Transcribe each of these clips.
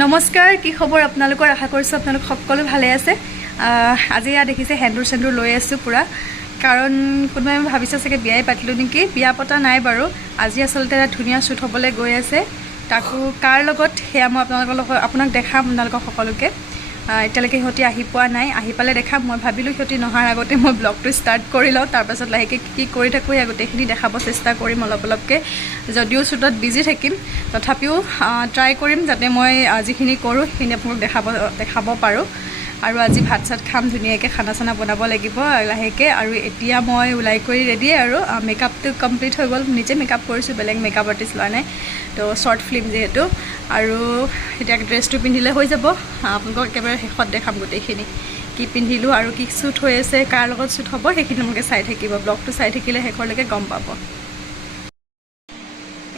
নমস্কাৰ কি খবৰ আপোনালোকৰ আশা কৰিছোঁ আপোনালোক সকলো ভালে আছে আজি ইয়া দেখিছে হেন্দুৰ লৈ আছো পুৰা কাৰণ কোনোবাই ভাবিছে চাগে বিয়াই পাতিলো নেকি বিয়া পতা নাই বাৰু আজি আসলতে এটা ধুনীয়া শুট হ'বলৈ গৈ আছে তাকো কাৰ লগত হেয়া মই আপোনাক দেখাম আপোনালোকক সকলোকে এতিয়ালৈকে হিহঁতি আহি পোৱা নাই আহি পালে দেখাম মই ভাবিলোঁ হিহঁতি নহাৰ আগতে মই ব্লগটো ষ্টাৰ্ট কৰি লওঁ তাৰপাছত লাহেকৈ কি কৰি থাকোঁ গোটেইখিনি দেখাব চেষ্টা কৰিম অলপকৈ যদিও শ্বুটত বিজি থাকিম তথাপিও ট্ৰাই কৰিম যাতে মই যিখিনি কৰোঁ সেইখিনি আপোনালোক দেখাব পাৰোঁ আৰু আজি ভাত চাত খাম ধুনীয়াকৈ খানা চানা বনাব লাগিব লাহেকৈ আৰু এতিয়া মই ওলাই কৰি ৰেডি আৰু মেকআপটো কমপ্লিট হৈ গ'ল নিজে মেকআপ কৰিছোঁ বেলেগ মেকআপ আৰ্টিষ্ট লোৱা নাই তো শ্বৰ্ট ফিল্ম যিহেতু আৰু এতিয়া ড্ৰেছটো পিন্ধিলে হৈ যাব আপোনালোকক একেবাৰে শেষত দেখাম গোটেইখিনি কি পিন্ধিলোঁ আৰু কি শ্বুট হৈ আছে কাৰ লগত শ্বুট হ'ব সেইখিনি আপোনালোকে চাই থাকিব ব্লগটো চাই থাকিলে শেষলৈকে গম পাব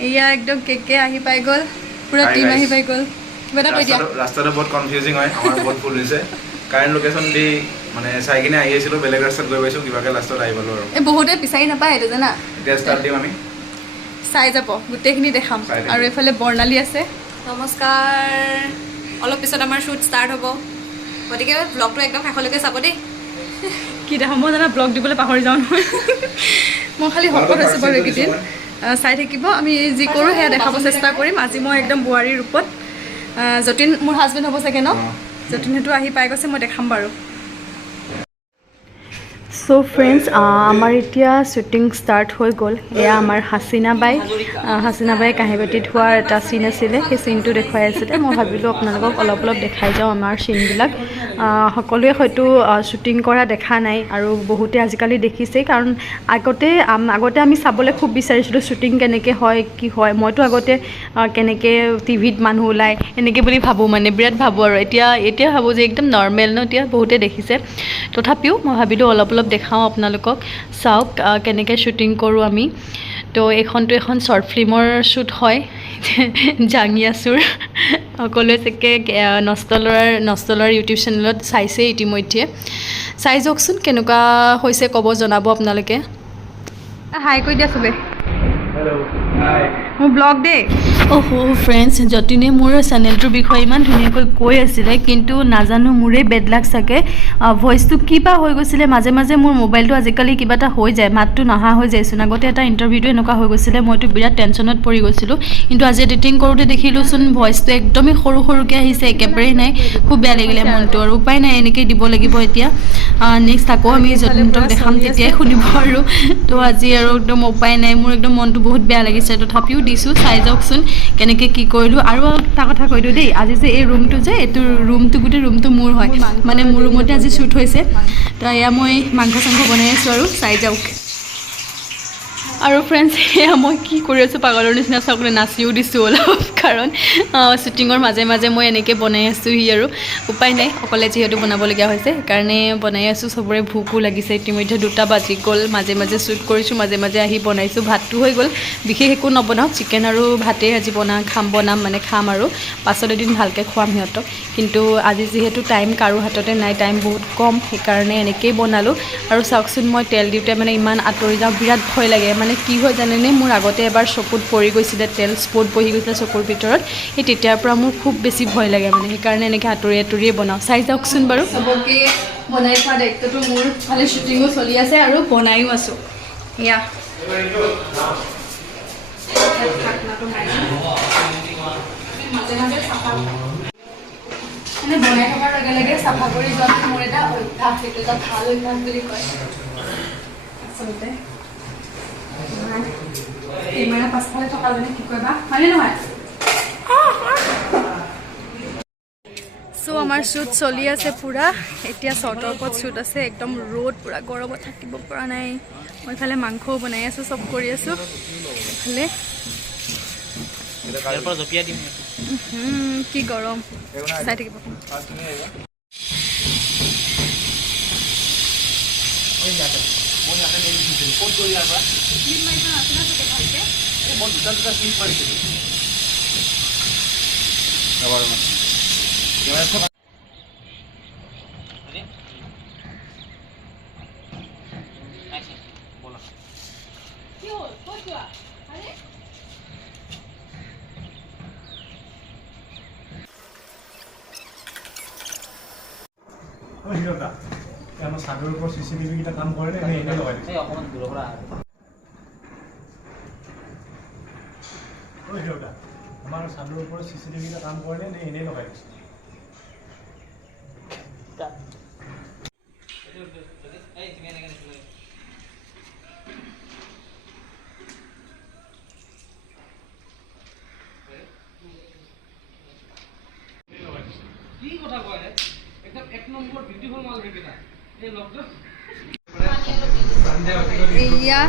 এয়া একদম কেকে আহি পাই গ'ল পুৰা টিম আহি পাই গ'ল কিবা এটা কৈ দিয়া ৰাস্তাটো বহুত কনফিউজিং হয় আমাৰ বহুত ভুল হৈছে কাৰেণ্ট লোকেশ্যন দি মানে চাই কিনে আহি আছিলোঁ বেলেগ ৰাস্তাত গৈ পাইছোঁ কিবাকৈ লাষ্টত আহি পালোঁ আৰু এই বহুতে বিচাৰি নাপায় এইটো জানা এতিয়া ষ্টাৰ্ট দিম আমি চাই যাব গোটেইখিনি দেখাম আৰু এইফালে বৰ্ণালী আছে নমস্কাৰ অলপ পিছত আমাৰ শ্বুট ষ্টাৰ্ট হ'ব গতিকে ব্লগটো একদম শেষলৈকে চাব দেই কি দেখাম মই জানা ব্লগ দিবলৈ পাহৰি যাওঁ নহয় মই খালি শকত হৈছোঁ বাৰু এইকেইদিন চাই থাকিব আমি যি কৰোঁ সেয়া দেখাব চেষ্টা কৰিম আজি মই একদম বোৱাৰীৰ ৰূপত যতীন মোৰ হাজবেণ্ড হ'ব চাগে ন যতীন সেইটো আহি পাই গৈছে মই দেখাম বাৰু চ' ফ্ৰেণ্ডছ আমাৰ এতিয়া শ্বুটিং ষ্টাৰ্ট হৈ গ'ল এয়া আমাৰ হাচিনা বাই কাঁহী বাতি ধোৱাৰ এটা চিন আছিলে সেই চিনটো দেখুৱাই আছিলে মই ভাবিলোঁ আপোনালোকক অলপ দেখাই যাওঁ আমাৰ চিনবিলাক সকলোৱে হয়তো শ্বুটিং কৰা দেখা নাই আৰু বহুতে আজিকালি দেখিছেই কাৰণ আগতে আমি চাবলৈ খুব বিচাৰিছিলোঁ শ্বুটিং কেনেকৈ হয় কি হয় মইতো আগতে কেনেকৈ টিভিত মানুহ ওলায় এনেকৈ বুলি ভাবোঁ মানে বিৰাট ভাবোঁ আৰু এতিয়া ভাবোঁ যে একদম নৰ্মেল ন এতিয়া বহুতে দেখিছে তথাপিও মই ভাবিলোঁ অলপ দেখাওঁ আপোনালোকক চাওক কেনেকৈ শ্বুটিং কৰোঁ আমি তো এইখনটো এখন শ্বৰ্ট ফিল্মৰ শ্বুট হয় জাঙিয়াচুৰ সকলোৱে চাগে নষ্ট লৰাৰ ইউটিউব চেনেলত চাইছে ইতিমধ্যে চাই যাওকচোন কেনেকুৱা হৈছে ক'ব জনাব আপোনালোকে হাই কৈ দিয়া চবে মোৰ ব্লগ দেই অহ' ফ্ৰেণ্ডছ যতীনে মোৰ চেনেলটোৰ বিষয়ে ইমান ধুনীয়াকৈ কৈ আছিলে কিন্তু নাজানো মোৰেই বেড লাক চাগে ভইচটো কিবা হৈ গৈছিলে মাজে মোৰ মোবাইলটো আজিকালি কিবা এটা হৈ যায় মাতটো নহা হৈ যায়চোন আগতে এটা ইণ্টাৰভিউটো এনেকুৱা হৈ গৈছিলে মইতো বিৰাট টেনশ্যনত পৰি গৈছিলোঁ কিন্তু আজি এডিটিং কৰোঁতে দেখিলোঁচোন ভইচটো একদমেই সৰুকৈ আহিছে একেবাৰেই নাই খুব বেয়া লাগিলে মনটো আৰু উপায় নাই এনেকৈ দিব লাগিব এতিয়া নেক্সট আকৌ আমি যতীনক দেখাম তেতিয়াই শুনিব আৰু তো আজি আৰু একদম উপায় নাই মোৰ একদম মনটো বহুত বেয়া লাগিছে তথাপিও দিছোঁ চাই যাওকচোন কেনেকৈ কি কৰিলোঁ আৰু এটা কথা কৈ দিওঁ দেই আজি যে এই ৰুমটো যে এইটো গোটেই ৰুমটো মোৰ হয় মানে মোৰ ৰুমতে আজি শ্বুট হৈছে তো এয়া মই মাংস চাংস বনাই আছোঁ আৰু চাই যাওক আৰু ফ্ৰেণ্ডছ এয়া মই কি কৰি আছোঁ পাগলৰ নিচিনা চাবলৈ নাচিও দিছোঁ অলপ কাৰণ শ্বুটিঙৰ মাজে মই এনেকৈ বনাই আছোঁহি আৰু উপায় নাই অকলে যিহেতু বনাবলগীয়া হৈছে সেইকাৰণে বনাই আছোঁ চবৰে ভোকো লাগিছে ইতিমধ্যে 2টা বাজি গ'ল মাজে শ্বুট কৰিছোঁ মাজে আহি বনাইছোঁ ভাতটো হৈ গ'ল বিশেষ একো নবনাওঁ চিকেন আৰু ভাতেই আজি খাম আৰু পাছত এদিন ভালকৈ খুৱাম সিহঁতক কিন্তু আজি যিহেতু টাইম কাৰো হাততে নাই টাইম বহুত কম সেইকাৰণে এনেকৈয়ে বনালোঁ আৰু চাওকচোন মই তেল দিওঁতে মানে ইমান আঁতৰি যাওঁ বিৰাট ভয় লাগে মানে কি হয় জানেনে মোৰ আগতে এবাৰ চকুত পৰি গৈছিলে তেল স্পট বহি গৈছিলে চকুৰ ভিতৰত সেই তেতিয়াৰ পৰা মোৰ খুব বেছি ভয় লাগে মানে সেইকাৰণে এনেকৈ আঁতৰিয়ে বনাওঁ চাই যাওকচোন বাৰু চবকে বনাই খোৱা দায়িত্বটো মোৰ ভালে শ্বুটিঙো চলি আছে আৰু বনায়ো আছোঁ এয়া মানে বনাই থকাৰ লগে চাফা কৰি যোৱাটো মোৰ এটা অভ্যাস সেইটো এটা ভাল অভ্যাস বুলি কয় আচলতে কেমেৰা পাছফালে থকা জনে কি কৰিবা হয়নে নহয় চ' আমাৰ শ্বুট চলি আছে পুৰা এতিয়া শ্বৰ্টৰ ওপৰত শ্বুট আছে একদম ৰ'দ পুৰা গৰমত থাকিব পৰা নাই মই ইফালে মাংসও বনাই আছোঁ চব কৰি আছোঁ ইফালে কি গৰম চাই থাকিব আমাৰ চাদৰৰ ওপৰত CCTV কেইটা কাম কৰে নে এনে লগাই দিছে? আমাৰ চাদৰৰ ওপৰত CCTV কেইটা কাম কৰে নে এনে লগাই দিছে? কি কথা কয় একদম এক নম্বৰ বিউটিফুল মাল বিকেটা এই লগটো এয়া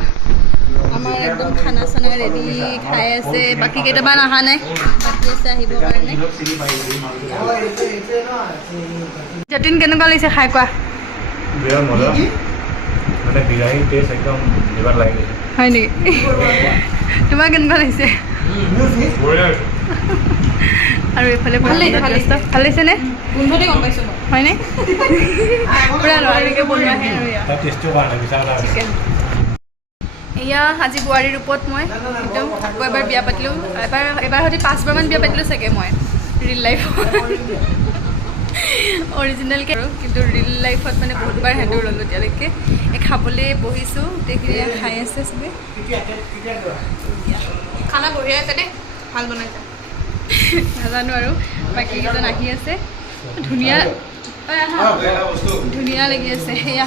আমাৰ একদম খানা চানা ৰেডি খাই আছে বাকী কেইটামান অহা নাই বাকী আছে আহিবৰ কাৰণে যতীন কেনেকুৱা লাগিছে খাই কোৱা বিৰাট মজা মানে বিলাহী টেষ্ট একদম জিভাত লাগি গৈছে হয় নেকি তোমাৰ কেনেকুৱা লাগিছে আৰু এইফালে ভাল লাগিছেনে গোন্ধতে গম পাইছোঁ মই হয়নে পূৰা লৰালৰিকৈ বনোৱাহে আৰু টেষ্টটো ভাল লাগিছে এয়া আজি বোৱাৰীৰ ৰূপত মই একদম আকৌ এবাৰ বিয়া পাতিলোঁ এবাৰ হয়তো 5বাৰমান বিয়া পাতিলোঁ চাগে মই ৰিয়েল লাইফত অৰিজিনেলকৈ আৰু কিন্তু ৰিয়েল লাইফত মানে বহুতবাৰ সেন্দুৰ ল'লোঁ এতিয়ালৈকে খাবলৈ বহিছোঁ গোটেইখিনি খাই আছে চবেই খানা বঢ়িয়া আছে দেই ভাল বনাইছে নাজানো আৰু বাকী কেইজন আহি আছে ধুনীয়া ধুনীয়া লাগি আছে সেয়া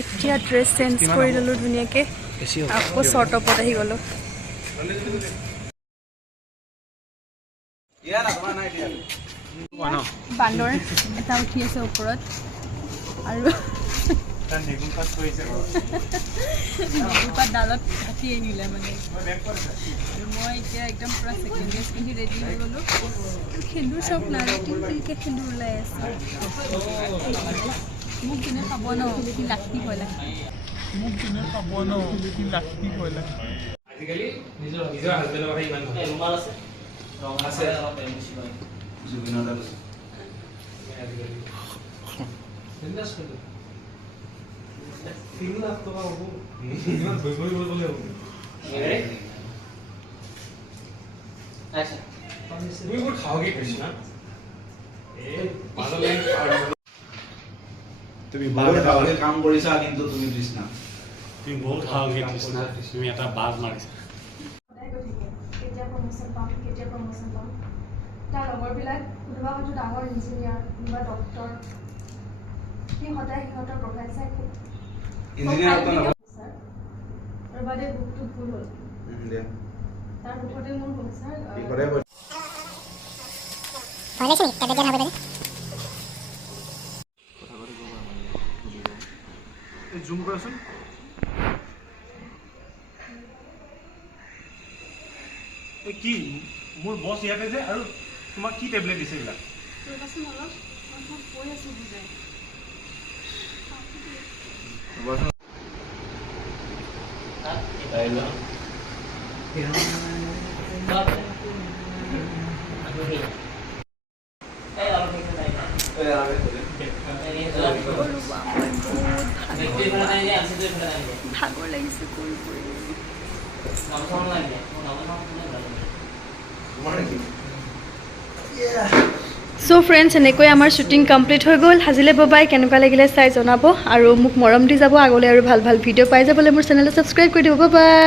এতিয়া ড্ৰেছ চেঞ্জ কৰি ল'লোঁ ধুনীয়াকৈ আকৌ শ্বৰ্ট টপত আহি গ'লোঁ বান্দৰ এটা উঠি আছে ওপৰত আৰু ডালত কাটি আনিলে মানে আৰু মই এতিয়া একদম পূৰা ছেকেণ্ড ড্ৰেছ পিন্ধি ৰেডি হৈ গ'লোঁ সেন্দুৰ চব নাই টিলকে সেন্দুৰ ওলাই আছে মোক যোনে পাব ন সি লাখি হয় লাখি মোক যোনে পাব ন সি লাখি হয় লাখি আজিকালি নিজৰ হাজবেণ্ডৰ কথা ইমান ৰুমাল আছে ৰং আছে জুবিনৰ আছে আজিকালি 3 লাখ টকা হ'ব ইমান ভয় ভয় গ'লে হ'ব আচ্ছা তুমি বহুত খাওঁগে কৃষ্ণা তুমি বহুত খাওঁগে কাম কৰিছা কিন্তু তুমি কৃষ্ণা তুমি বহুত খাওঁগে কৃষ্ণা তুমি এটা বাজ মাৰিছা কেতিয়া প্ৰমোশ্যন পাম তাৰ লগৰবিলাক কোনোবা হয়তো ডাঙৰ ইঞ্জিনিয়াৰ কোনোবা ডক্টৰ সি সদায় সিহঁতৰ প্ৰফাইল চাই খুব ৰবা দে বুকটো ভুল হ'ল তাৰ মুখতে মোৰ হ'ল ছাৰ জুম কৰাচোন এই কি মোৰ বছ ইয়াতে যে আৰু তোমাক কি টেবলেট দিছে এইবিলাক ৰবাচোন অলপ মই কৈ আছোঁ বুজাই ভাগৰ লাগিছে কৰি কৰি চ' ফ্ৰেণ্ডছ এনেকৈ আমাৰ শ্বুটিং কমপ্লিট হৈ গ'ল আজিলৈ বাই কেনেকুৱা লাগিলে চাই জনাব আৰু মোক মৰম দি যাব আগলৈ আৰু ভাল ভাল ভিডিঅ' পাই যাবলৈ মোৰ চেনেলটো ছাবস্ক্ৰাইব কৰি দিব বাই